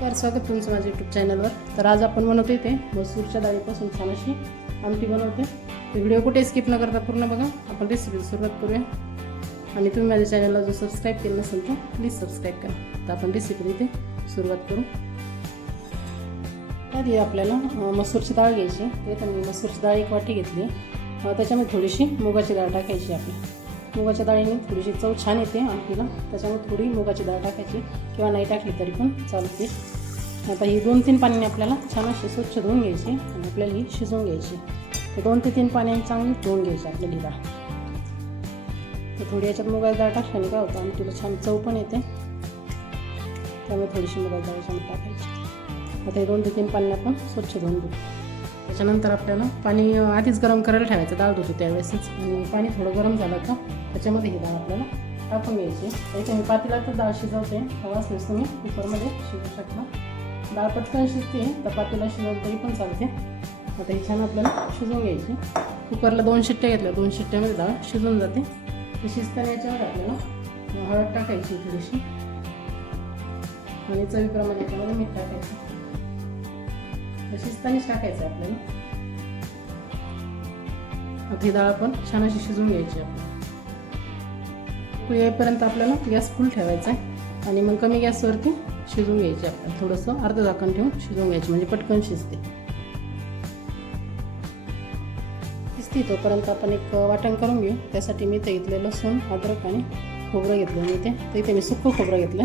तर स्वागत तुमचं माझ्या यूट्यूब चॅनलवर. तर आज आपण बनवतो इथे मसूरच्या डाळीपासून छान अशी आमटी बनवते. व्हिडिओ कुठे स्किप न करता पूर्ण बघा. आपण रेसिपी सुरुवात करूया. आणि तुम्ही माझ्या चॅनलला जो सबस्क्राईब केलं नसेल तर प्लीज सबस्क्राईब करा. तर आपण रेसिपी इथे सुरुवात करू. आधी आपल्याला मसूरची डाळ घ्यायची. तर मी मसूरची डाळ एक वाटी घेतली. त्याच्यामध्ये थोडीशी मुगाची डाळ टाकायची. आपली मुगाच्या डाळीने थोडीशी चव छान येते आमटीला. त्याच्यामुळे थोडी मुगाची डाळ टाकायची किंवा नाही टाकली तरी पण चालते. आता ही 2-3 पाण्याने आपल्याला छान अशी स्वच्छ धुवून घ्यायची आणि आपल्याला ही शिजवून घ्यायची. तर 2 ते 3 पाण्याने चांगली धुवून घ्यायची आपल्याला ही डाळ. तर थोडी याच्यात मुगाची डाळ टाकल्याने काय होतं आमटीला छान चव पण येते. त्यामुळे थोडीशी मुगाची डाळ याच्यामध्ये टाकायची. आता हे 2 ते 3 पाण्याने आपण स्वच्छ धुवून घेऊ. त्याच्यानंतर आपल्याला पाणी आधीच गरम करायला ठेवायचं डाळ धुतो त्यावेळेसच. आणि पाणी थोडं गरम झालं का त्याच्यामध्ये ही डाळ आपल्याला टाकून घ्यायची. इथे मी पातेल्यातच डाळ शिजवते. हवा असल्यास तुम्ही कुकरमध्ये शिजवू शकता. डाळ पटकन शिजते तर पातेला शिजवलं तरी पण चालते. आता ही छान आपल्याला शिजवून घ्यायची. कुकरला 2 शिट्ट्या घेतल्या. 2 शिट्ट्यामध्ये डाळ शिजून जाते. ती शिजताना याच्यामध्ये आपल्याला हळद टाकायची थोडीशी आणि चवीप्रमाणे याच्यामध्ये मीठ टाकायचं. शिजतानीच टाकायचं आहे आपल्याला. आता ही डाळ पण छान अशी शिजवून घ्यायची. आपल्याला येईपर्यंत आपल्याला गॅस फुल ठेवायचा आहे आणि मग कमी गॅसवरती शिजवून घ्यायची. आपल्याला थोडंसं अर्ध झाकण ठेवून शिजवून घ्यायची म्हणजे पटकन शिजते. शिजते तोपर्यंत आपण एक वाटण करून घेऊ. त्यासाठी मी इथे घेतलेलं लसूण, अद्रक आणि खोबरं घेतलं मी इथे. तर इथे मी सुकं खोबरं घेतलं.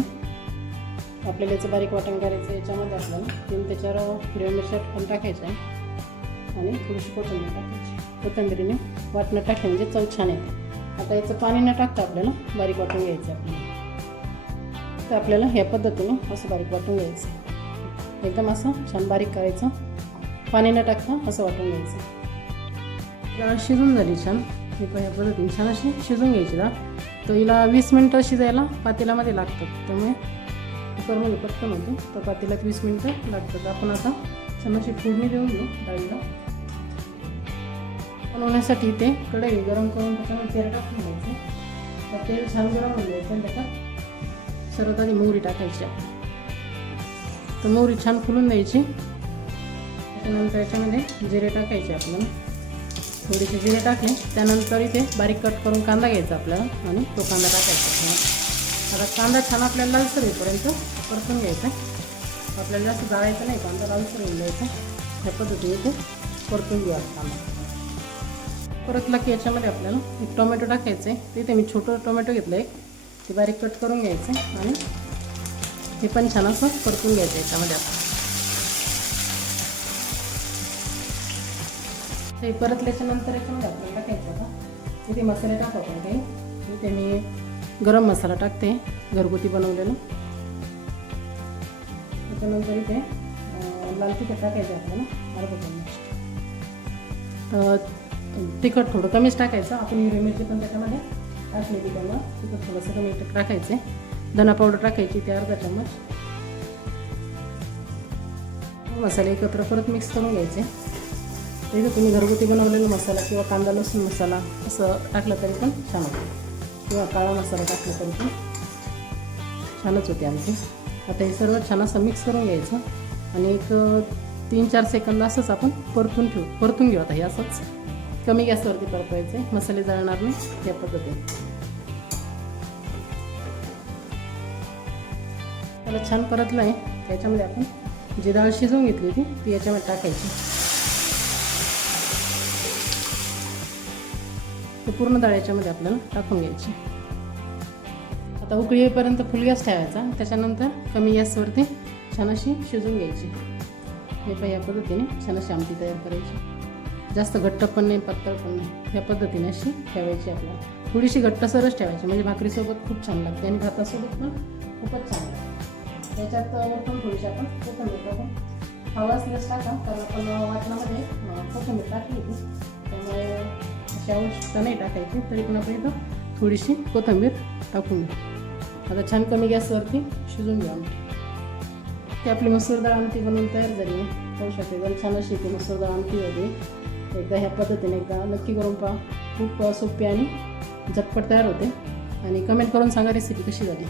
आपल्याला याचं बारीक वाटण करायचं. याच्यामध्ये आपल्याला 3 ते 4 हिरव्या मिरच्या पण टाकायच्या आहे आणि थोडीशी कोथिंबीर टाकायची. कोथिंबीरीने वाटणं टाकलं म्हणजे चव छान येते. आता याचं पाणी न टाकता आपल्याला बारीक वाटून घ्यायचं आपल्याला. तर आपल्याला ह्या पद्धतीने असं बारीक वाटून घ्यायचं. एकदम असं छान बारीक करायचं. पाणी न टाकता असं वाटून घ्यायचं. डाळ शिजून झाली छान. ह्या पद्धतीने छान अशी शिजून घ्यायची डाळ. तर हिला 20 मिनटं शिजायला पातेल्यामध्ये लागतात. त्यामुळे कुकरमध्ये पटकन होते. तर पातेल्यात 20 मिनटं लागतात. आपण आता छान अशी फोडणी देऊन घेऊ डाळीला. बनवण्यासाठी इथे कढई गरम करून त्याच्यामध्ये तेल टाकून घ्यायचं. तर तेल छान गरम होऊन द्यायचं आणि त्याच्यात सर्वात आधी मोहरी टाकायची. तर मोहरी छान फुलून द्यायची. त्याच्यानंतर याच्यामध्ये जिरे टाकायचे आपल्याला. थोडेसे जिरे टाकले. त्यानंतर इथे बारीक कट करून कांदा घ्यायचा आपल्याला आणि तो कांदा टाकायचा. आता कांदा छान आपल्याला लालसर होईपर्यंत परतून घ्यायचा. आपल्याला जास्त जाळायचं नाही. कांदा लालसर होऊन द्यायचा. ह्या पद्धतीने ते परतून घेऊ कांदा. परतला की याच्यामध्ये आपल्याला एक टोमॅटो टाकायचं आहे. तिथे मी छोटं टोमॅटो घेतलं आहे. ते बारीक कट करून घ्यायचं आणि हे पण छान असं परतून घ्यायचं याच्यामध्ये. ते परतल्याच्यानंतर याच्यामध्ये आपल्याला टाकायचं. आता इथे मसाले टाकायचे काही. इथे मी गरम मसाला टाकते घरगुती बनवलेला. त्याच्यानंतर इथे लाल तिखट टाकायचं आपल्याला अर्धा चमच. तिखट थोडं कमीच टाकायचं. आपण हिरवी मिरची पण त्याच्यामध्ये टाकलेली त्यामुळे तिखट थोडंसं कमी टाकायचं. धना पावडर टाकायची ते अर्धा चमच. मसाले एकत्र परत मिक्स करून घ्यायचे. इथे तुम्ही घरगुती बनवलेला मसाला किंवा कांदा लसूण मसाला असं टाकलं तरी पण छान होतं किंवा काळा मसाला टाकला तरी पण छानच होते आमची. आता हे सर्व छान असं मिक्स करून घ्यायचं आणि एक 3-4 सेकंद असंच आपण परतून घेऊ. आता हे असंच कमी गॅसवरती परतवायचे. मसाले जळणार नाही या पद्धतीने. त्याला छान परतलं आहे. त्याच्यामध्ये आपण जी डाळ शिजवून घेतली होती ती याच्यामध्ये टाकायची. ते पूर्ण डाळ याच्यामध्ये आपल्याला टाकून घ्यायची. आता उकळी येईपर्यंत फुल गॅस ठेवायचा. त्याच्यानंतर कमी गॅसवरती छान अशी शिजवून घ्यायची. हे पण या पद्धतीने छान अशी आमटी तयार करायची. जास्त घट्ट पण नाही पातळ पण नाही. या पद्धतीने अशी ठेवायची आपल्याला. थोडीशी घट्टसरच ठेवायची म्हणजे भाकरीसोबत खूप छान लागते आणि भातासोबत पण खूपच छान लागते. त्याच्यात वरतून थोडीशी आपण कोथिंबीर टाकून हवा असल्यास टाका. कारण आपण वाटणामध्ये कोथिंबीर टाकली होती त्यामुळे अशी आवश्यकता नाही टाकायची. तरी पण आपण इथं थोडीशी कोथिंबीर टाकून घेऊ. आता छान कमी गॅसवरती शिजून घ्या आमटी. ती आपली मसूर डाळ आमटी बनवून तयार झाली. होऊ शकते एकदम छान अशी ती मसूर डाळ आमटी होती. एकदा ह्या पद्धतीने एकदा नक्की करून पहा. खूप सोपी आणि झटपट तयार होते. आणि कमेंट करून सांगा रेसिपी कशी झाली.